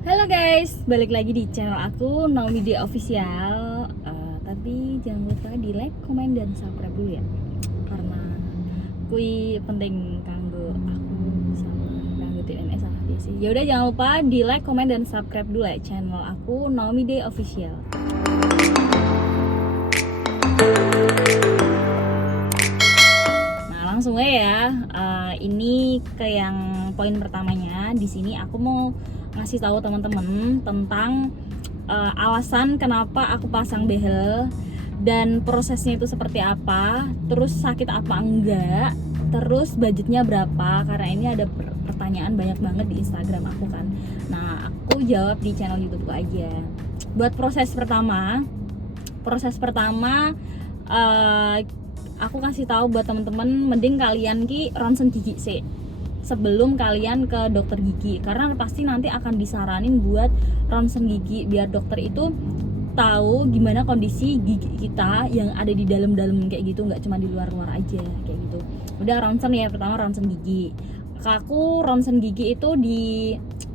Halo guys, balik lagi di channel aku Naomi Dia Official. Tapi jangan lupa di like, komen, dan subscribe dulu ya, karena kui penting kanggo aku sama kanggo TNS dia sih. Ya udah jangan lupa di like, komen, dan subscribe dulu ya channel aku Naomi Dia Official. Nah langsung aja ya. Ini ke yang poin pertamanya. Di sini aku mau ngasih tahu teman-teman tentang alasan kenapa aku pasang behel dan prosesnya itu seperti apa, terus sakit apa enggak, terus budgetnya berapa, karena ini ada pertanyaan banyak banget di Instagram aku kan. Nah aku jawab di channel YouTubeku aja. Buat proses pertama uh, aku kasih tahu buat temen-temen, mending kalian ronsen gigi sih sebelum kalian ke dokter gigi, karena pasti nanti akan disaranin buat ronsen gigi biar dokter itu tahu gimana kondisi gigi kita yang ada di dalam-dalam kayak gitu, nggak cuma di luar-luar aja kayak gitu. Udah ronsen ya, pertama ronsen gigi. Aku ronsen gigi itu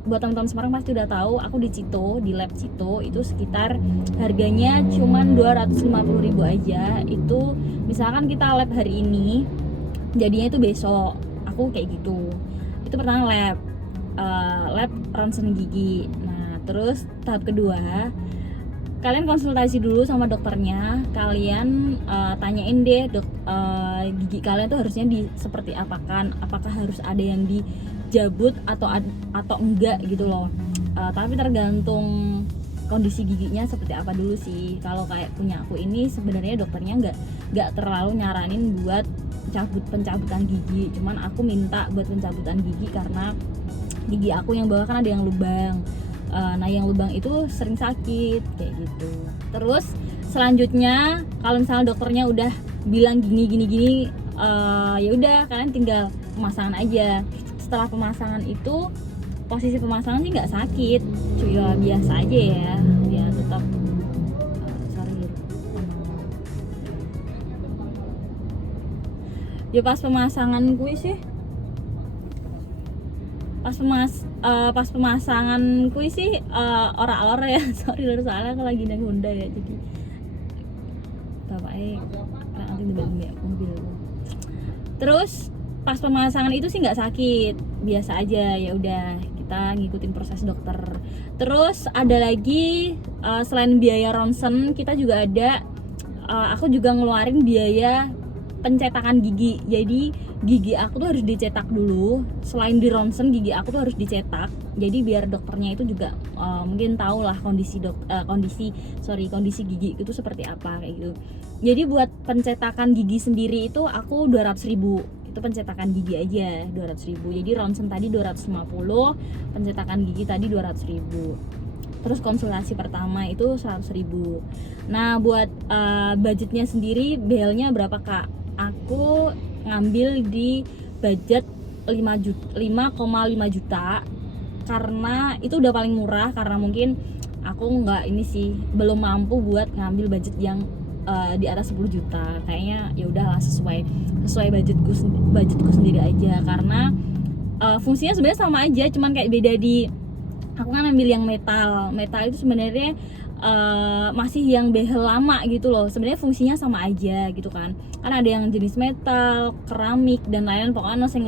buat teman-teman Semarang pasti udah tahu, aku di Cito, di lab Cito itu sekitar harganya cuman 250.000 aja. Itu misalkan kita lab hari ini, jadinya itu besok, aku kayak gitu. Itu pertama lab ronsen gigi. Nah terus tahap kedua, kalian konsultasi dulu sama dokternya. Kalian tanyain deh gigi kalian tuh harusnya seperti apa kan, apakah harus ada yang dijabut atau enggak gitu loh. Tapi tergantung kondisi giginya seperti apa dulu sih. Kalau kayak punya aku ini sebenarnya dokternya nggak terlalu nyaranin buat pencabutan gigi, cuman aku minta buat pencabutan gigi karena gigi aku yang bawah kan ada yang lubang. Nah yang lubang itu sering sakit kayak gitu. Terus selanjutnya kalau misalnya dokternya udah bilang gini, ya udah kalian tinggal pemasangan aja. Setelah pemasangan itu, posisi pemasangan sih nggak sakit, ya biasa aja ya tetap sorry. Ya pas pemasangan gue sih pas pemasangan kui sih ora-ora ya sorry soalnya aku lagi naik Honda ya, jadi bapaknya nanti tiba-tiba mobil. Terus pas pemasangan itu sih nggak sakit, biasa aja, ya udah kita ngikutin proses dokter. Terus ada lagi selain biaya ronsen, kita juga ada aku juga ngeluarin biaya pencetakan gigi. Jadi gigi aku tuh harus dicetak dulu. Selain di ronsen, gigi aku tuh harus dicetak. Jadi biar dokternya itu juga mungkin tahu lah kondisi gigi itu seperti apa kayak gitu. Jadi buat pencetakan gigi sendiri itu aku 200.000. Itu pencetakan gigi aja 200.000. Jadi ronsen tadi 250, pencetakan gigi tadi 200.000. Terus konsultasi pertama itu 100.000. Nah buat budgetnya sendiri, BL-nya berapa kak? Aku ngambil di budget 5,5 juta karena itu udah paling murah, karena mungkin aku nggak ini sih belum mampu buat ngambil budget yang di atas 10 juta. Kayaknya ya udahlah sesuai budgetku sendiri aja, karena fungsinya sebenarnya sama aja, cuman kayak beda di aku kan ambil yang metal itu sebenarnya masih yang behel lama gitu loh. Sebenarnya fungsinya sama aja gitu kan ada yang jenis metal, keramik, dan lain-lain. Pokoknya sing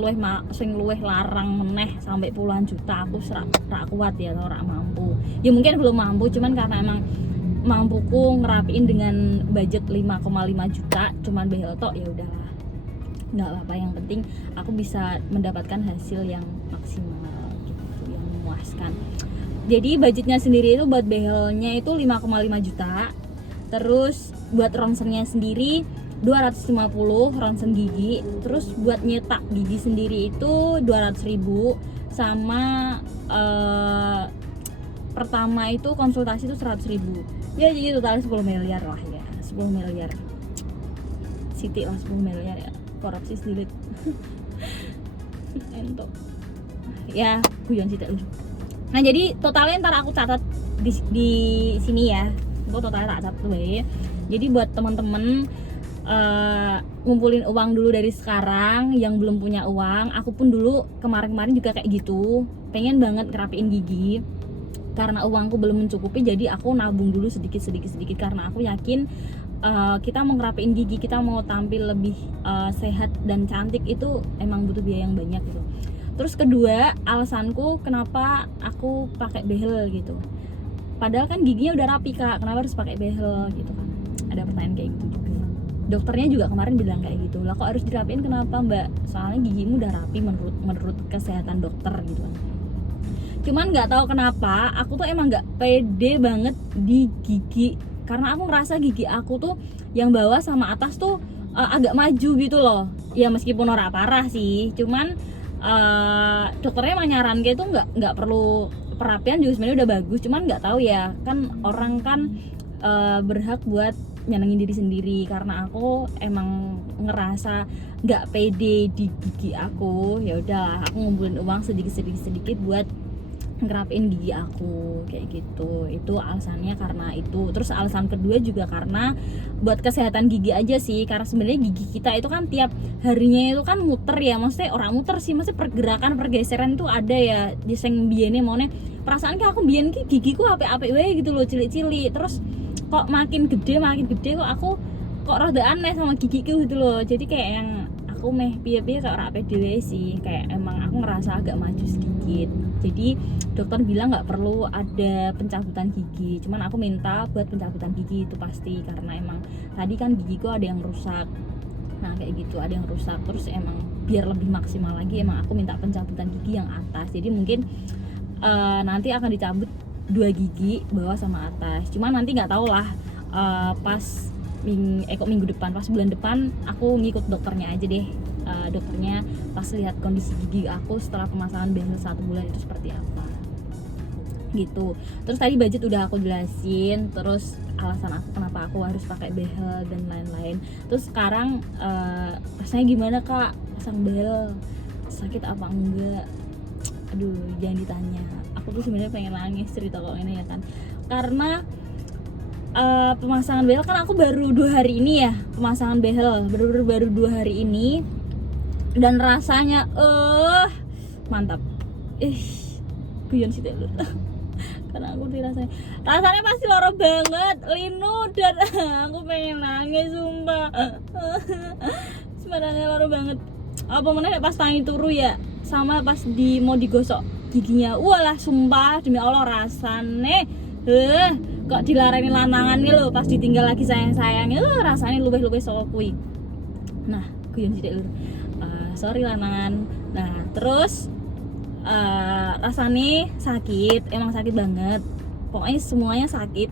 luweh larang meneh sampai puluhan juta aku rak kuat ya, atau rak mampu. Ya mungkin belum mampu, cuman karena emang mampuku ngerapiin dengan budget 5,5 juta cuman behel tok, ya udahlah nggak apa-apa, yang penting aku bisa mendapatkan hasil yang maksimal gitu, yang memuaskan. Jadi budgetnya sendiri itu buat behelnya itu 5,5 juta. Terus buat ronsennya sendiri 250 ronsen gigi. Terus buat nyetak gigi sendiri itu 200.000. Sama pertama itu konsultasi itu 100.000. Ya jadi totalnya 10 miliar lah ya, 10 miliar Siti lah, 10 miliar ya, korupsi sedikit. Entok ya, guyon Siti lu. Nah jadi totalnya ntar aku catat di sini ya. Aku totalnya tak catat tuh ya. Jadi buat teman-teman ngumpulin uang dulu dari sekarang yang belum punya uang. Aku pun dulu kemarin juga kayak gitu, pengen banget ngerapiin gigi. karena uangku belum mencukupi, jadi aku nabung dulu sedikit karena aku yakin kita mau ngerapiin gigi, kita mau tampil lebih sehat dan cantik itu emang butuh biaya yang banyak gitu. Terus kedua, alasanku kenapa aku pakai behel gitu, padahal kan giginya udah rapi Kak, kenapa harus pakai behel gitu kan, ada pertanyaan kayak gitu juga. Dokternya juga kemarin bilang kayak gitu, lah kok harus dirapiin kenapa Mbak, soalnya gigimu udah rapi menurut kesehatan dokter gitu kan. Cuman nggak tahu kenapa aku tuh emang nggak pede banget di gigi, karena aku ngerasa gigi aku tuh yang bawah sama atas tuh agak maju gitu loh. Ya meskipun ora parah sih, cuman dokternya emang nyaran kayak itu nggak perlu perapian juga sebenarnya udah bagus. Cuman nggak tahu ya, kan orang kan berhak buat nyenengin diri sendiri, karena aku emang ngerasa nggak pede di gigi aku. Ya udahlah, aku ngumpulin uang sedikit buat ngerapiin gigi aku kayak gitu. Itu alasannya karena itu. Terus alasan kedua juga karena buat kesehatan gigi aja sih, karena sebenarnya gigi kita itu kan tiap harinya itu kan muter ya, maksudnya orang muter sih, maksudnya pergeseran itu ada ya. Di sing biyene mone perasaan kayak aku biyen ki gigiku apik-apik wae gitu loh, cilik-cilik, terus kok makin gede kok aku kok rada aneh sama gigiku gitu loh. Jadi kayak yang aku meh piye-piye kayak ora pede wae sih, kayak emang aku ngerasa agak maju sedikit. Jadi dokter bilang nggak perlu ada pencabutan gigi, cuman aku minta buat pencabutan gigi itu pasti, karena emang tadi kan gigiku ada yang rusak. Nah kayak gitu, ada yang rusak, terus emang biar lebih maksimal lagi emang aku minta pencabutan gigi yang atas. Jadi mungkin nanti akan dicabut 2 gigi bawah sama atas, cuman nanti nggak tahu lah pas minggu depan, pas bulan depan aku ngikut dokternya aja deh. Dokternya pas lihat kondisi gigi aku setelah pemasangan behel 1 bulan itu seperti apa gitu. Terus tadi budget udah aku jelasin, terus alasan aku kenapa aku harus pakai behel dan lain-lain. Terus sekarang rasanya gimana Kak pasang behel, sakit apa enggak? Aduh jangan ditanya, aku tuh sebenarnya pengen nangis cerita kalau ini ya kan, karena pemasangan behel kan aku baru 2 hari ini ya, pemasangan behel baru 2 hari ini, dan rasanya mantap. Guyon sih dulu karena aku rasanya pasti loro banget, linu, dan aku pengen nangis sumpah. Sebenarnya loro banget, apa mana pas tangi turu ya, sama pas mau digosok giginya, walah sumpah demi Allah rasane kok dilarani lanangan nih lo, pas ditinggal lagi sayang-sayangnya rasanya luweh-luweh saka kuwi. Nah guyon sithik lur, sorry lanangan. Nah terus rasanya sakit, emang sakit banget, pokoknya semuanya sakit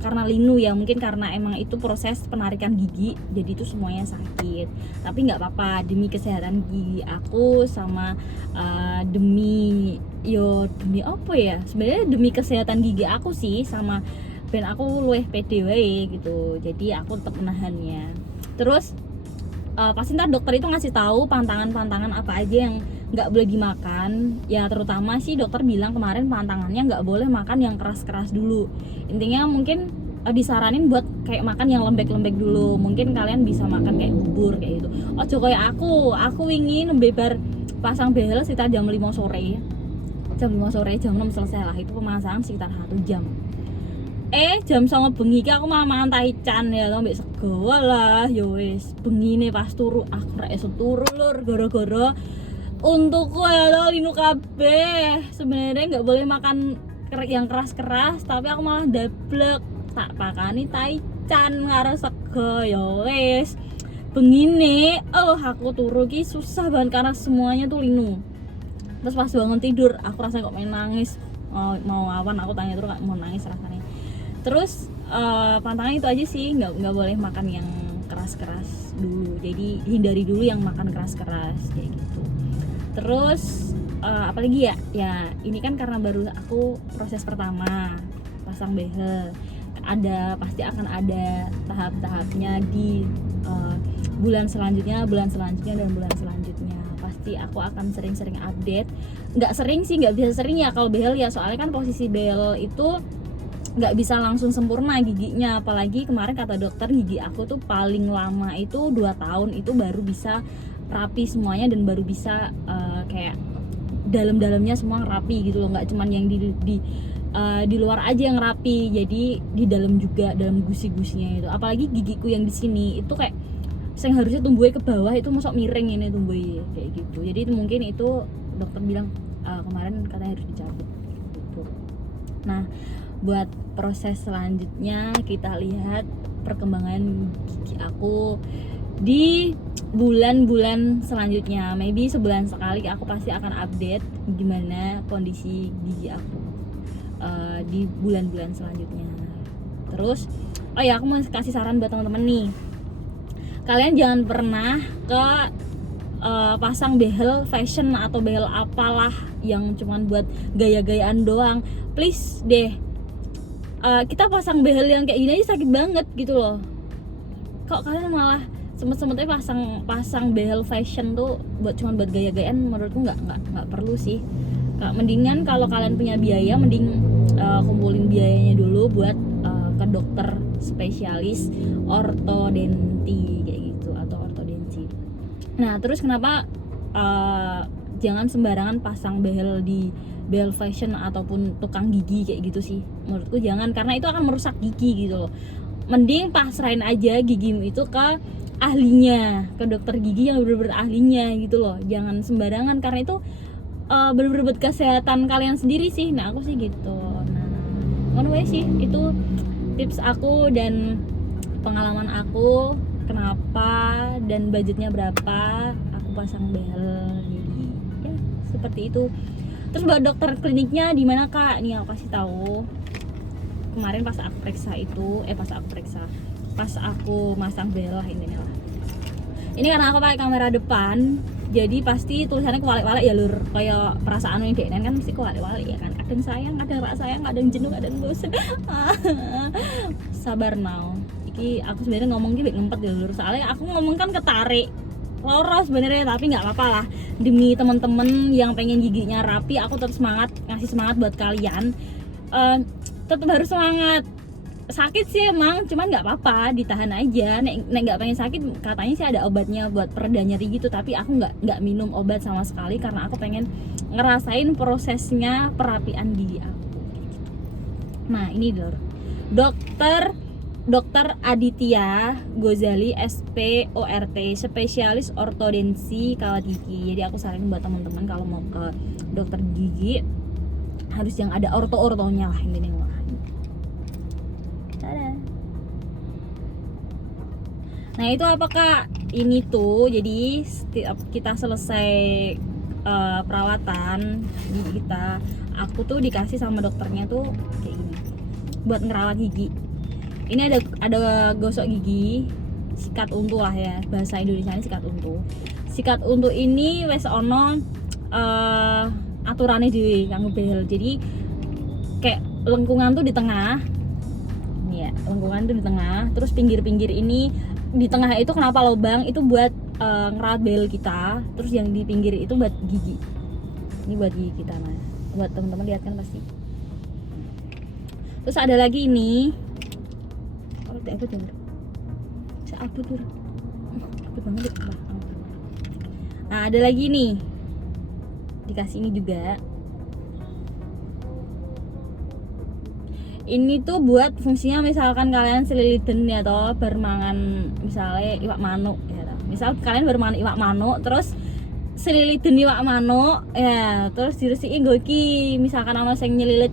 karena linu ya, mungkin karena emang itu proses penarikan gigi, jadi itu semuanya sakit. Tapi nggak apa-apa, demi kesehatan gigi aku sama demi apa ya, sebenarnya demi kesehatan gigi aku sih, sama ben aku luweh pede wae gitu, jadi aku tetap menahannya. Terus pasti ntar dokter itu ngasih tahu pantangan apa aja yang nggak boleh dimakan ya, terutama sih dokter bilang kemarin pantangannya nggak boleh makan yang keras-keras dulu. Intinya mungkin disaranin buat kayak makan yang lembek-lembek dulu, mungkin kalian bisa makan kayak bubur kayak gitu. Ojo kayak aku ingin bebar pasang behel sekitar jam 5 sore, jam 6 selesai lah, itu pemasangan sekitar 1 jam. Jam 9 bengi ki aku malah mangan taichan ya to mbek sego lah. Ya wis bengine pas turu aku ra iso turu lur, gara-gara untukku ya lo linu kabeh. Sebenarnya nggak boleh makan yang keras-keras, tapi aku malah dablek tak pakani taichan karo sego. Ya wis bengine aku turu ki susah banget karena semuanya tuh linu. Terus pas bangun tidur aku rasa kok main nangis, mau awan aku tanya terus mau nangis rasanya. Terus pantangan itu aja sih, nggak boleh makan yang keras-keras dulu, jadi hindari dulu yang makan keras-keras kayak gitu. Terus apalagi ya ini kan karena baru aku proses pertama pasang behel, pasti akan ada tahap-tahapnya di bulan selanjutnya dan bulan selanjutnya. Pasti aku akan sering-sering update. Nggak bisa sering ya kalau behel ya, soalnya kan posisi behel itu nggak bisa langsung sempurna giginya, apalagi kemarin kata dokter gigi aku tuh paling lama itu 2 tahun itu baru bisa rapi semuanya, dan baru bisa kayak dalam-dalamnya semua rapi gitu loh, nggak cuman yang di luar aja yang rapi, jadi di dalam juga, dalam gusi-gusinya itu. Apalagi gigiku yang di sini itu kayak yang harusnya tumbuhnya ke bawah itu masuk miring ini tumbuhnya kayak gitu. Jadi itu mungkin itu dokter bilang kemarin katanya harus dicabut gitu. Nah, buat proses selanjutnya kita lihat perkembangan gigi aku di bulan-bulan selanjutnya. Maybe sebulan sekali aku pasti akan update gimana kondisi gigi aku di bulan-bulan selanjutnya. Terus oh ya, aku mau kasih saran buat teman-teman nih. Kalian jangan pernah ke pasang behel fashion atau behel apalah yang cuman buat gaya-gayaan doang. Please deh, kita pasang behel yang kayak gini aja sakit banget gitu loh. Kok kalian malah semut-semutnya pasang behel fashion tuh cuman buat gaya-gayaan? Menurutku nggak perlu sih. Mendingan kalau kalian punya biaya, mending kumpulin biayanya dulu buat ke dokter spesialis ortodonti kayak gitu atau ortodensi. Nah, terus kenapa jangan sembarangan pasang behel di behel fashion ataupun tukang gigi kayak gitu sih? Menurutku jangan, karena itu akan merusak gigi gitu loh. Mending pasrahin aja gigimu itu ke ahlinya, ke dokter gigi yang bener-bener ahlinya gitu loh. Jangan sembarangan, karena itu bener-bener buat kesehatan kalian sendiri sih. Nah, aku sih gitu. Nah, anyway sih, itu tips aku dan pengalaman aku kenapa dan budgetnya berapa aku pasang behel gigi. Ya, seperti itu. Terus buat dokter kliniknya di mana Kak? Nih aku kasih tahu. Kemarin pas aku masang behel lah ini lah. Ini karena aku pakai kamera depan, jadi pasti tulisannya kewalik-walik ya lur. Kayak perasaan yang deknen kan mesti kewalik-walik ya kan. Kadang sayang, kadang rak sayang, kadang jenuh, kadang bosen. Sabar now. Iki aku sebenarnya ngomong gitu ngempet ya lur. Soalnya aku ngomong kan ketarik. Loro sebenarnya, tapi nggak apa-apa lah. Demi teman-teman yang pengen giginya rapi, aku tetap semangat, ngasih semangat buat kalian. Tetap harus semangat. Sakit sih emang, cuman nggak apa-apa, ditahan aja. Nek nggak pengen sakit, katanya sih ada obatnya buat pereda nyeri gitu, tapi aku nggak minum obat sama sekali karena aku pengen ngerasain prosesnya perapian gigi aku. Nah ini dokter Aditya Gozali SPORT, spesialis ortodensi kawat gigi. Jadi aku saranin buat teman-teman kalau mau ke dokter gigi harus yang ada ortonya lah ini lah. Nah itu apa Kak? Ini tuh jadi kita selesai perawatan gigi kita, aku tuh dikasih sama dokternya tuh kayak gini buat ngerawat gigi. Ini ada gosok gigi, sikat untu lah ya, bahasa Indonesia ini sikat untu. Sikat untu ini wes ono aturannya dhewe kanggo behel. Jadi kayak lengkungan tuh di tengah. Ini ya, lengkungan tuh di tengah, terus pinggir-pinggir ini di tengah itu kenapa lubang itu buat ngerawat behel kita, terus yang di pinggir itu buat gigi. Ini buat gigi kita. Nah, buat teman-teman lihat kan pasti. Terus ada lagi ini. Oh, aku dengar. Saya tuh. Aku banget. Nah, ada lagi nih. Dikasih ini juga. Ini tuh buat fungsinya misalkan kalian selilitin ya toh bermangan misalnya iwak manuk ya toh. Misal kalian bermangan iwak manuk terus selilitin iwak manuk ya, terus diresikin goki misalkan ono sing nyelilit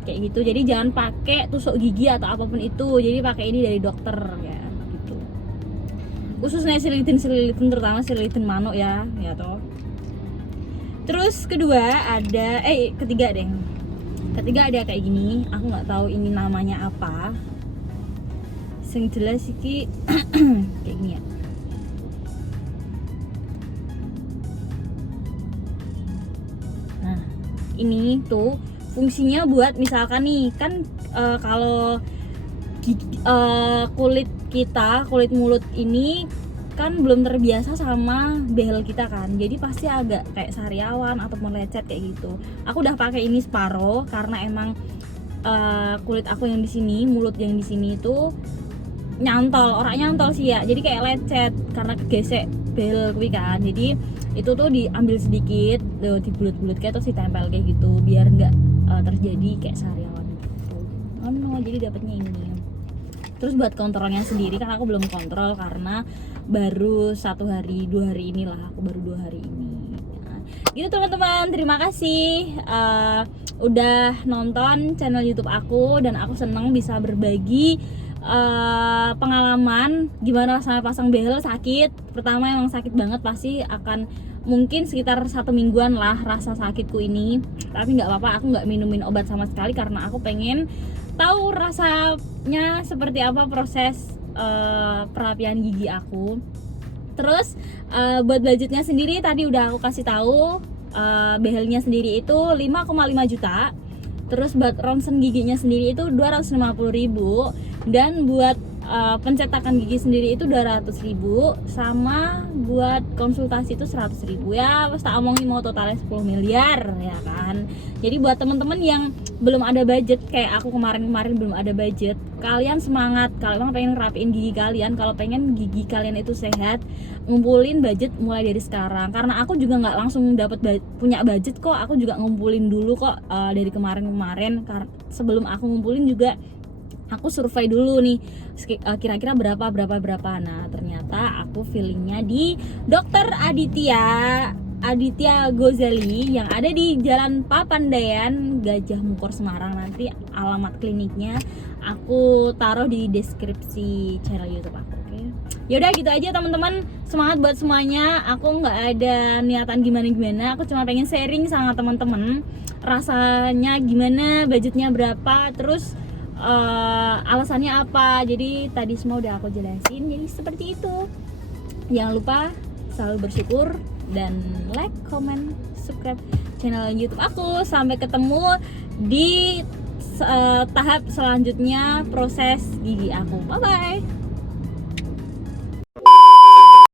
kayak gitu. Jadi jangan pakai tusuk gigi atau apapun itu. Jadi pakai ini dari dokter ya gitu. Khususnya selilitin terutama selilitin manuk ya toh. Terus ketiga ada kayak gini, aku nggak tahu ini namanya apa. Yang jelas iki kayak gini ya. Nah, ini tuh fungsinya buat misalkan nih kan kalau kulit mulut ini kan belum terbiasa sama behel kita kan, jadi pasti agak kayak sariawan ataupun lecet kayak gitu. Aku udah pakai ini separuh karena emang kulit aku yang di sini, mulut yang di sini itu orang nyantol sih ya, jadi kayak lecet karena kegesek behel kuwi kan. Jadi itu tuh diambil sedikit, dibulut-bulut kayak terus ditempel kayak gitu biar nggak terjadi kayak sariawan gitu. Oh no, jadi dapatnya ini. Terus buat kontrolnya sendiri kan aku belum kontrol karena baru 1 hari 2 hari inilah, aku baru 2 hari ini. Nah, gitu teman-teman, terima kasih udah nonton channel YouTube aku, dan aku seneng bisa berbagi pengalaman gimana rasanya pasang behel. Sakit pertama emang sakit banget, pasti akan mungkin sekitar 1 mingguan lah rasa sakitku ini, tapi nggak apa-apa, aku nggak minumin obat sama sekali karena aku pengen tahu rasanya seperti apa proses perapian gigi aku. Terus buat budgetnya sendiri tadi udah aku kasih tahu, behelnya sendiri itu 5,5 juta. Terus buat ronsen giginya sendiri itu 250.000, dan buat pencetakan gigi sendiri itu 200.000, sama buat konsultasi itu 100.000. Ya pas tak omongin mau totalnya 10 miliar ya kan. Jadi buat temen-temen yang belum ada budget kayak aku kemarin belum ada budget, kalian semangat. Kalau emang pengen ngerapiin gigi kalian, kalau pengen gigi kalian itu sehat, ngumpulin budget mulai dari sekarang. Karena aku juga nggak langsung dapat punya budget kok, aku juga ngumpulin dulu kok dari kemarin. Sebelum aku ngumpulin juga aku survei dulu nih kira-kira berapa. Nah ternyata aku feelingnya di Dokter Aditya Gozali yang ada di Jalan Papandayan, Gajah Mungkur, Semarang. Nanti alamat kliniknya aku taruh di deskripsi channel YouTube aku. Oke. Yaudah gitu aja teman-teman, semangat buat semuanya. Aku nggak ada niatan gimana, aku cuma pengen sharing sama teman-teman rasanya gimana, budgetnya berapa, terus alasannya apa. Jadi tadi semua udah aku jelasin, jadi seperti itu. Jangan lupa selalu bersyukur dan like, comment, subscribe channel YouTube aku. Sampai ketemu di tahap selanjutnya proses gigi aku. Bye bye.